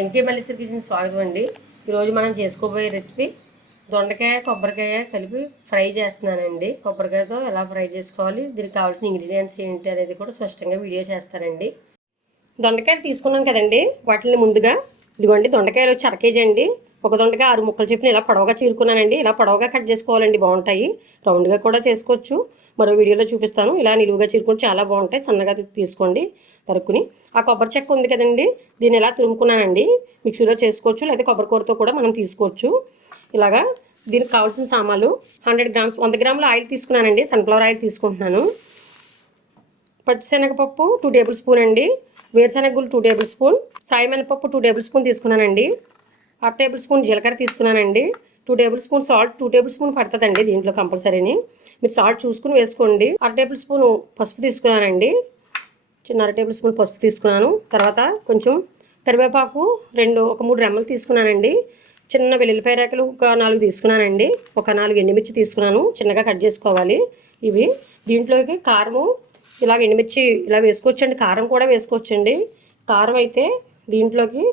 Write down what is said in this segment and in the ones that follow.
Venky Malleswari kitchen స్వాగతం అండి. ఈరోజు మనం చేసుకోబోయే రెసిపీ దొండకాయ కొబ్బరికాయ కలిపి ఫ్రై చేస్తున్నానండి. కొబ్బరికాయతో ఎలా ఫ్రై చేసుకోవాలి, దీనికి కావాల్సిన ఇంగ్రీడియంట్స్ ఏంటి అనేది కూడా స్పష్టంగా వీడియో చేస్తానండి. దొండకాయలు తీసుకున్నాం కదండి, వాటిని ముందుగా ఇదిగోండి దొండకాయలు వచ్చి 1 కేజీ అండి. ఒక దొండకాయ 6 ముక్కలు చెప్పిన ఇలా పొడవుగా చీరుకున్నానండి. ఇలా పొడవుగా కట్ చేసుకోవాలండి, బాగుంటాయి. రౌండ్గా కూడా చేసుకోవచ్చు, మరో వీడియోలో చూపిస్తాను. ఇలా నిలువుగా చీరుకుంటే చాలా బాగుంటాయి. సన్నగా తీసుకోండి తరుక్కుని. ఆ కొబ్బరి చెక్క ఉంది కదండి, దీన్ని ఇలా తురుముకున్నానండి. మిక్సీలో చేసుకోవచ్చు, లేదా కొబ్బరి కూరతో కూడా మనం తీసుకోవచ్చు. ఇలాగా దీనికి కావాల్సిన సామాన్లు 100 గ్రామ్స్ 100 గ్రాముల ఆయిల్ తీసుకున్నానండి. సన్ఫ్లవర్ ఆయిల్ తీసుకుంటున్నాను. పచ్చిశనగపప్పు 2 టేబుల్ స్పూన్ అండి. వేరుశనగ గుళ్ళు 2 టేబుల్ స్పూన్. సాయిమినపప్పు 2 టేబుల్ స్పూన్ తీసుకున్నానండి. 1/2 టేబుల్ స్పూన్ జీలకర్ర తీసుకున్నానండి. 2 table spoon salt, 2 table spoon పడుతుందండి దీంట్లో కంపల్సరీని. మీరు సాల్ట్ చూసుకుని వేసుకోండి. 1/2 టేబుల్ స్పూన్ పసుపు తీసుకున్నానండి. చిన్న 1/2 టేబుల్ స్పూన్ పసుపు తీసుకున్నాను. తర్వాత కొంచెం కరివేపాకు 3 రెమ్మలు తీసుకున్నానండి. చిన్న వెల్లుల్లిపాయ రేకలు ఒక 4 తీసుకున్నానండి. ఒక 4 ఎండుమిర్చి తీసుకున్నాను, చిన్నగా కట్ చేసుకోవాలి ఇవి. దీంట్లోకి కారము ఇలాగ ఎండుమిర్చి ఇలా వేసుకోవచ్చండి, కారం కూడా వేసుకోవచ్చండి. కారం అయితే దీంట్లోకి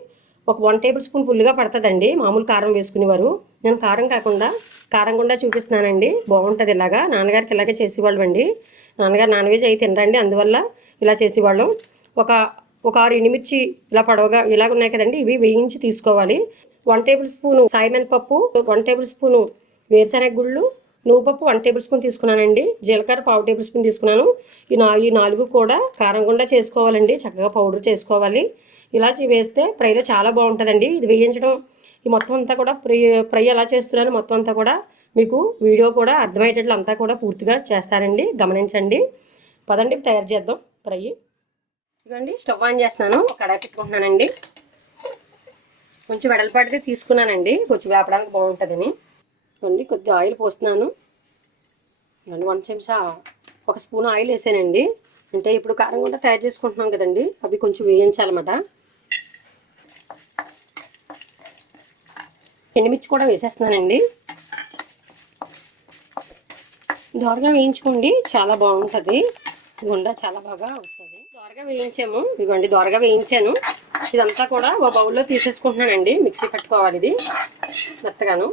ఒక 1 టేబుల్ స్పూన్ ఫుల్గా పడుతుందండి, మామూలు కారం వేసుకునేవారు. నేను కారం కాకుండా కారం గుండా చూపిస్తున్నానండి, బాగుంటుంది. ఇలాగా నాన్నగారికి ఇలాగే చేసేవాళ్ళు అండి. నాన్నగారు నాన్ వెజ్ అయితే తినరండి, అందువల్ల ఇలా చేసేవాళ్ళం. ఒక 6 ఎండుమిర్చి ఇలా పొడవుగా ఇలాగ ఉన్నాయి కదండి, ఇవి వేయించి తీసుకోవాలి. 1 టేబుల్ స్పూను సాయిమినపప్పు, 1 టేబుల్ స్పూను వేరుశనగ గుళ్ళు, నువ్వుపప్పు 1 టేబుల్ స్పూన్ తీసుకున్నానండి. జీలకర్ర 1/2 టేబుల్ స్పూన్ తీసుకున్నాను. ఈ 4 కూడా కారం గుండా చేసుకోవాలండి, చక్కగా పౌడర్ చేసుకోవాలి. ఇలా వేస్తే ఫ్రైలో చాలా బాగుంటుందండి. ఇది వేయించడం ఈ మొత్తం అంతా కూడా ఫ్రై ఎలా చేస్తున్నాను మొత్తం అంతా కూడా మీకు వీడియో కూడా అర్థమయ్యేటట్లు అంతా కూడా పూర్తిగా చేస్తానండి, గమనించండి. పదండి తయారు చేద్దాం ఫ్రై. ఇదిగోండి స్టవ్ ఆన్ చేస్తున్నాను, ఒక కడాయి పెట్టుకుంటున్నానండి. కొంచెం వెడల్పాటితే తీసుకున్నానండి, కొంచెం వేపడానికి బాగుంటుందని. ఇవ్వండి కొద్దిగా ఆయిల్ పోస్తున్నాను. ఇవ్వండి 1 చెంచా 1 స్పూన్ ఆయిల్ వేసానండి. అంటే ఇప్పుడు కారం కూడా తయారు చేసుకుంటున్నాం కదండి, అవి కొంచెం వేయించాలన్నమాట. ఎండుమిర్చి కూడా వేసేస్తున్నానండి. దోరగా వేయించుకోండి, చాలా బాగుంటుంది. గుండా చాలా బాగా వస్తుంది. దోరగా వేయించాము, ఇదిగోండి దోరగా వేయించాను. ఇదంతా కూడా ఒక బౌల్లో తీసేసుకుంటున్నానండి. మిక్సీ పట్టుకోవాలి ఇది మెత్తగాను.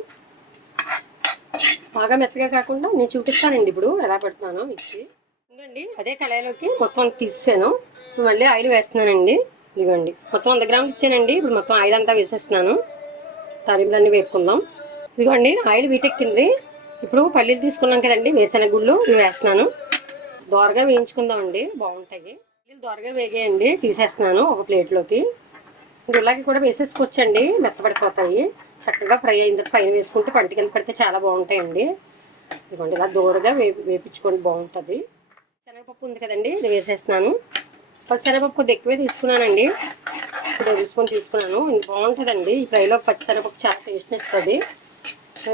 బాగా మెత్తగా కాకుండా నేను చూపిస్తానండి ఇప్పుడు ఎలా పెడుతున్నానో మిక్సీ. ఇదిగోండి అదే కళాయిలోకి మొత్తం తీసాను, మళ్ళీ ఆయిల్ వేస్తున్నానండి. ఇదిగోండి మొత్తం 100 గ్రాములు ఇచ్చానండి. ఇప్పుడు మొత్తం ఆయిల్ అంతా వేసేస్తున్నాను. తాలింపులన్నీ వేపుకుందాం. ఇదిగోండి ఆయిల్ వీటెక్కింది. ఇప్పుడు పల్లీలు తీసుకున్నాం కదండి, వేరుశనగ గుళ్ళు ఇవి వేస్తున్నాను. దోరగా వేయించుకుందామండి, బాగుంటాయి. పల్లీలు దోరగా వేగాయండి, తీసేస్తున్నాను ఒక ప్లేట్లోకి. ఇలాగే కూడా వేసేసుకోవచ్చండి, మెత్తపడిపోతాయి. చక్కగా ఫ్రై అయిన తర్వాత పైన వేసుకుంటే పంట కింద పడితే చాలా బాగుంటాయండి. ఇదిగోండి ఇలా దూరగా వేపించుకోండి, బాగుంటుంది. శనగపప్పు ఉంది కదండి, ఇది వేసేస్తున్నాను. పచ్చిశనగపప్పు కొద్దిగా ఎక్కువే తీసుకున్నానండి, 2 టేబుల్ స్పూన్ తీసుకున్నాను. ఇది బాగుంటుందండి ఈ ఫ్రైలో. పచ్చిశనగపప్పు చాలా టేస్ట్ని ఇస్తుంది.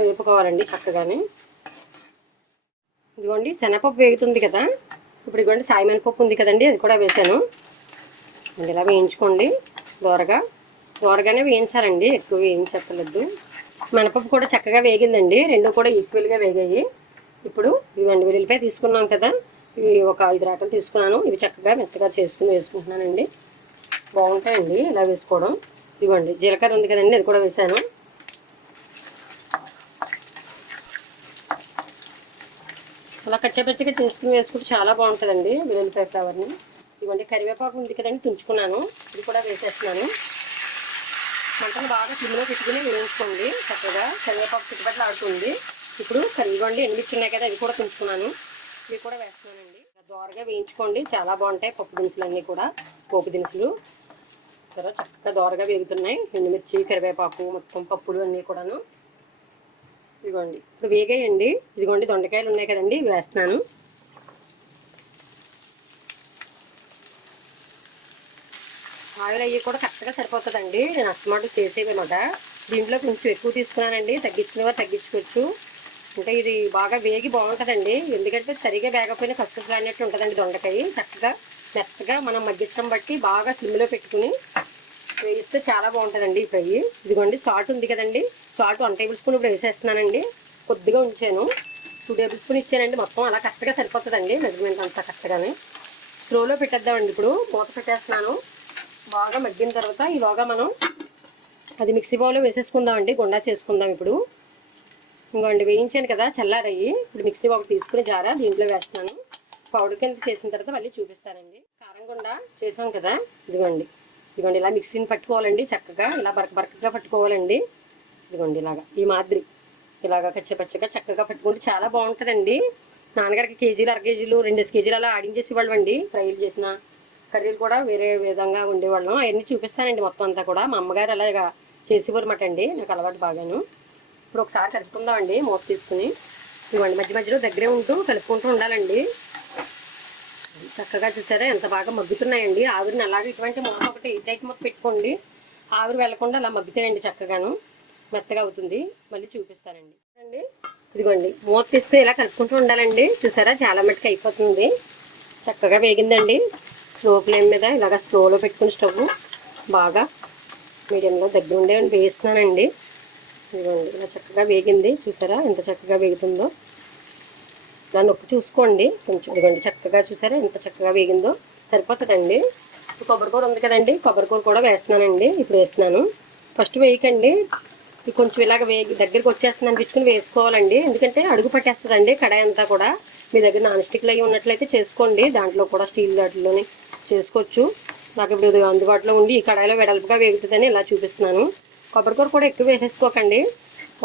వేపుకోవాలండి చక్కగానే. ఇదిగోండి శనగపప్పు వేగుతుంది కదా, ఇప్పుడు ఇదిగోండి సాయిమినపప్పు ఉంది కదండి, అది కూడా వేసాను. ఇలా వేయించుకోండి దోరగానే వేయించాలండి, ఎక్కువ వేయించక్కర్లేదు. మినపప్పు కూడా చక్కగా వేగిందండి, 2 కూడా ఈక్వల్గా వేగాయి. ఇప్పుడు ఇదిగోండి వెల్లుల్లిపాయ తీసుకున్నాం కదా, ఇవి ఒక 5 రేకలు తీసుకున్నాను. ఇవి చక్కగా మెత్తగా చేసుకుని వేసుకుంటున్నానండి, బాగుంటాయండి ఇలా వేసుకోవడం. ఇదిగోండి జీలకర్ర ఉంది కదండి, అది కూడా వేసాను. అలా కచ్చపచ్చగా చేసుకుని వేసుకుంటే చాలా బాగుంటుందండి వెల్లుల్లిపాయ ఫ్లేవర్ని. ఇదిగోండి కరివేపాకు ఉంది కదండి, తుంచుకున్నాను, ఇది కూడా వేసేస్తున్నాను. మంటను బాగా సిమ్లో పెట్టుకుని వేయించుకోండి చక్కగా. కరివేపాకు చుట్టుపక్కల ఆడుతుంది. ఇప్పుడు ఇదిగోండి ఎండుమిర్చి ఉన్నాయి కదా, అవి కూడా తుంచుకున్నాను, ఇవి కూడా వేస్తున్నానండి. దోరగా వేయించుకోండి, చాలా బాగుంటాయి పప్పు దినుసులు అన్నీ కూడా, పోపు దినుసులు. సరే చక్కగా దోరగా వేగుతున్నాయి ఎండుమిర్చి, కరివేపాకు, మొత్తం పప్పులు అన్నీ కూడాను. ఇదిగోండి ఇప్పుడు వేగాయండి. ఇదిగోండి దొండకాయలు ఉన్నాయి కదండి, ఇవి వేస్తున్నాను. ఆయిల్ అయ్యి కూడా కరెక్ట్గా సరిపోతుందండి, నేను అస్తమాట చేసేవి అన్నమాట. దీంట్లో కొంచెం ఎక్కువ తీసుకున్నానండి, తగ్గించుకునేవారు తగ్గించుకోవచ్చు. అంటే ఇది బాగా వేగి బాగుంటుందండి, ఎందుకంటే సరిగా వేగకపోయినా ఫస్ట్ అన్నట్టు ఉంటుందండి దొండకాయ. చక్కగా మెత్తగా మనం మగ్గించడం బట్టి బాగా సిమ్లో పెట్టుకుని వేయిస్తే చాలా బాగుంటుందండి ఈ ఫ్రై. ఇదిగోండి సాల్ట్ ఉంది కదండి, సాల్ట్ 1 టేబుల్ స్పూన్ ఇప్పుడు వేసేస్తున్నానండి. కొద్దిగా ఉంచాను, 2 టేబుల్ స్పూన్ ఇచ్చానండి. మొత్తం అలా కరెక్ట్గా సరిపోతుందండి, మెజర్మెంట్ అంతా కరెక్ట్గానే. స్లోలో పెట్టేద్దామండి. ఇప్పుడు మూత పెట్టేస్తున్నాను. బాగా మగ్గిన తర్వాత ఈలోగా మనం అది మిక్సీ బౌల్లో వేసేసుకుందామండి, గుండా చేసుకుందాం ఇప్పుడు. ఇంకోండి వేయించాను కదా చల్లారయ్యి, ఇప్పుడు మిక్సీ ఒకటి తీసుకుని జారా దీంట్లో వేస్తున్నాను. పౌడర్ కింద చేసిన తర్వాత మళ్ళీ చూపిస్తానండి. కారం గుండా చేసాం కదా, ఇదిగోండి ఇదిగోండి ఇలా మిక్సీని పట్టుకోవాలండి, చక్కగా ఇలా బరకగా పట్టుకోవాలండి. ఇదిగోండి ఇలాగా ఈ మాదిరి ఇలాగా కచ్చపచ్చగా చక్కగా పట్టుకుంటే చాలా బాగుంటుందండి. నాన్నగారికి కేజీలు 1/2 కేజీలు 2 కేజీలు అలా ఆడించేసి ఇవ్వండి అండి. ఫ్రైలు చేసిన కర్రీలు కూడా వేరే విధంగా ఉండేవాళ్ళం. అవన్నీ చూపిస్తానండి మొత్తం అంతా కూడా. మా అమ్మగారు అలాగా చేసేవారన్నమాట అండి, నాకు అలవాటు బాగాను. ఇప్పుడు ఒకసారి కలుపుకుందామండి మూత తీసుకుని. ఇవ్వండి మధ్య మధ్యలో దగ్గరే ఉంటూ కలుపుకుంటూ ఉండాలండి. చక్కగా చూసారా ఎంత బాగా మగ్గుతున్నాయండి. ఆవిరిని అలాగే ఇటువంటి మూత ఒకటి ఈ టైప్ మూత పెట్టుకోండి, ఆవిరి వెళ్లకుండా అలా మగ్గుతాయండి, చక్కగాను మెత్తగా అవుతుంది. మళ్ళీ చూపిస్తానండి అండి. ఇదిగోండి మూత తీసుకుని ఇలా కలుపుకుంటూ ఉండాలండి. చూసారా చాలా మట్టుకు అయిపోతుంది, చక్కగా వేగిందండి. స్లో ఫ్లేమ్ మీద ఇలాగ స్లోలో పెట్టుకుని స్టవ్ బాగా మీడియంలో దగ్గర ఉండే వేస్తున్నానండి. ఇదిగోండి ఇలా చక్కగా వేగింది, చూసారా ఎంత చక్కగా వేగుతుందో. ఇలా నొక్కి చూసుకోండి కొంచెం. ఇదిగోండి చక్కగా చూసారా ఎంత చక్కగా వేగిందో, సరిపోతుందండి. కొబ్బరికూర ఉంది కదండి, కొబ్బరికూర కూడా వేస్తున్నానండి. ఇప్పుడు వేస్తున్నాను. ఫస్ట్ వేయకండి, ఇది కొంచెం ఇలాగ వేగి దగ్గరికి వచ్చేస్తుంది అనిపించుకుని వేసుకోవాలండి, ఎందుకంటే అడుగు పట్టేస్తుందండి కడాయి అంతా కూడా. మీ దగ్గర నాన్ స్టిక్లు అవి ఉన్నట్లయితే చేసుకోండి, దాంట్లో కూడా స్టీల్ వాటిలోని చేసుకోవచ్చు. నాకు ఇప్పుడు అందుబాటులో ఉండి ఈ కడాయిలో వెడల్పుగా వేగుతుందని ఇలా చూపిస్తున్నాను. కొబ్బరికూర కూడా ఎక్కువ వేసేసుకోకండి,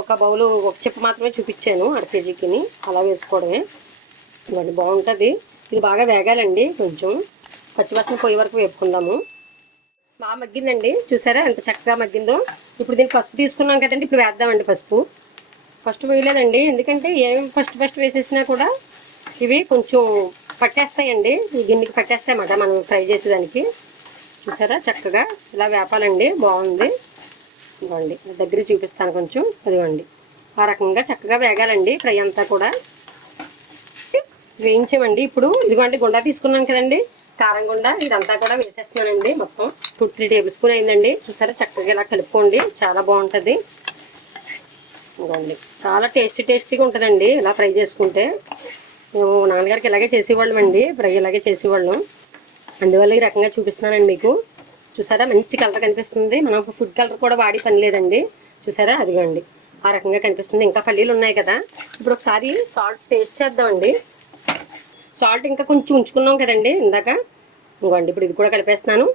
ఒక బౌలు ఒక చెప్పు మాత్రమే చూపించాను 1/2 కేజీకి, అలా వేసుకోవడమే. ఇవ్వండి బాగుంటుంది. ఇది బాగా వేగాలండి, కొంచెం పచ్చివాసన పోయే వరకు వేపుకుందాము. బాగా మగ్గిందండి, చూసారా ఎంత చక్కగా మగ్గిందో. ఇప్పుడు దీనికి పసుపు తీసుకున్నాం కదండి, ఇప్పుడు వేద్దామండి పసుపు. ఫస్ట్ వేయలేదండి, ఎందుకంటే ఏం ఫస్ట్ వేసేసినా కూడా ఇవి కొంచెం పట్టేస్తాయండి, ఈ గిన్నెకి పట్టేస్తాయి అన్నమాట మనం ఫ్రై చేసేదానికి. చూసారా చక్కగా ఇలా వేపాలండి, బాగుంది. ఇవ్వండి దగ్గర చూపిస్తాను కొంచెం. అదివ్వండి ఆ రకంగా చక్కగా వేగాలండి ఫ్రై అంతా కూడా. వేయించామండి. ఇప్పుడు ఇదిగోండి గుండా తీసుకున్నాం కదండి, కారం గుండా, ఇదంతా కూడా వేసేస్తున్నానండి. మొత్తం 2-3 టేబుల్ స్పూన్ అయిందండి. చూసారా చక్కగా ఇలా కలుపుకోండి, చాలా బాగుంటుంది. ఇదిగోండి చాలా టేస్టీగా ఉంటుందండి ఇలా ఫ్రై చేసుకుంటే. మేము నాన్నగారికి ఇలాగే చేసేవాళ్ళం అండి, ఫ్రై ఇలాగే చేసేవాళ్ళం, అందువల్ల ఈ రకంగా చూపిస్తున్నానండి మీకు. చూసారా మంచి కలర్ కనిపిస్తుంది, మనం ఫుడ్ కలర్ కూడా వాడి పని లేదండి. చూసారా అదిగోండి ఆ రకంగా కనిపిస్తుంది. ఇంకా పల్లీలు ఉన్నాయి కదా, ఇప్పుడు ఒకసారి సాల్ట్ టేస్ట్ చేద్దామండి. సాల్ట్ ఇంకా కొంచెం ఉంచుకున్నాం కదండి ఇందాక, ఇంకోండి ఇప్పుడు ఇది కూడా కలిపేస్తున్నాను.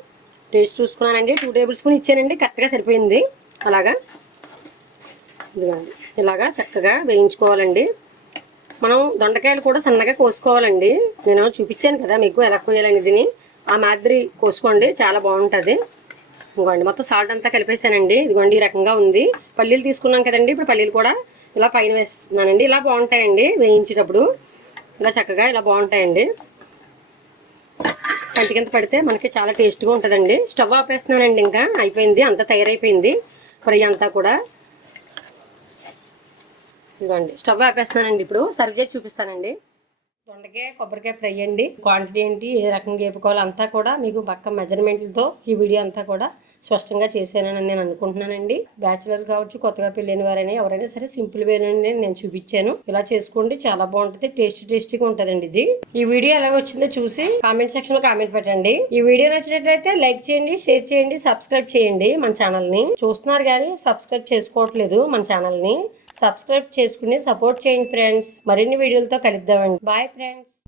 టేస్ట్ చూసుకున్నానండి, 2 టేబుల్ స్పూన్ ఇచ్చానండి, కరెక్ట్గా సరిపోయింది. అలాగా ఇదిగోండి ఇలాగా చక్కగా వేయించుకోవాలండి. మనం దొండకాయలు కూడా సన్నగా కోసుకోవాలండి, నేను చూపించాను కదా మీకు ఎలా కోయాలనేది. ఆ మాదిరి కోసుకోండి, చాలా బాగుంటుంది. ఇంకోండి మొత్తం సాల్ట్ అంతా కలిపేసానండి. ఇదిగోండి ఈ రకంగా ఉంది. పల్లీలు తీసుకున్నాం కదండి, ఇప్పుడు పల్లీలు కూడా ఇలా పైన వేస్తున్నానండి. ఇలా బాగుంటాయండి వేయించేటప్పుడు, ఇలా చక్కగా ఇలా బాగుంటాయండి. కంటి కింద పడితే మనకి చాలా టేస్ట్గా ఉంటుందండి. స్టవ్ ఆపేస్తున్నానండి, ఇంకా అయిపోయింది, అంతా తయారైపోయింది ఫ్రై అంతా కూడా. ఇదిగోండి స్టవ్ ఆపేస్తున్నానండి, ఇప్పుడు సర్వ్ చేసి చూపిస్తానండి. దొండకాయ కొబ్బరికాయ ఫ్రై అండి. క్వాంటిటీ ఏంటి, ఏ రకంగా వేపుకోవాలి అంతా కూడా మీకు పక్క మెజర్మెంట్లతో ఈ వీడియో అంతా కూడా స్పష్టంగా చేశానని నేను అనుకుంటున్నానండి. బ్యాచిలర్ కావచ్చు, కొత్తగా పెళ్ళైన వారైనా ఎవరైనా సరే సింపుల్ వేనండి నేను చూపించాను. ఇలా చేసుకోండి, చాలా బాగుంటుంది, టేస్టీగా ఉంటుందండి ఇది. ఈ వీడియో ఎలా వచ్చిందో చూసి కామెంట్ సెక్షన్ లో కామెంట్ పెట్టండి. ఈ వీడియో నచ్చినట్లయితే లైక్ చేయండి, షేర్ చేయండి, సబ్స్క్రైబ్ చేయండి. మన ఛానల్ ని చూస్తున్నారు కానీ సబ్స్క్రైబ్ చేసుకోవట్లేదు మన ఛానల్ ని. సబ్స్క్రైబ్ చేసుకుని సపోర్ట్ చేయండి ఫ్రెండ్స్. మరిన్ని వీడియోలతో కలుద్దామండి. Bye friends.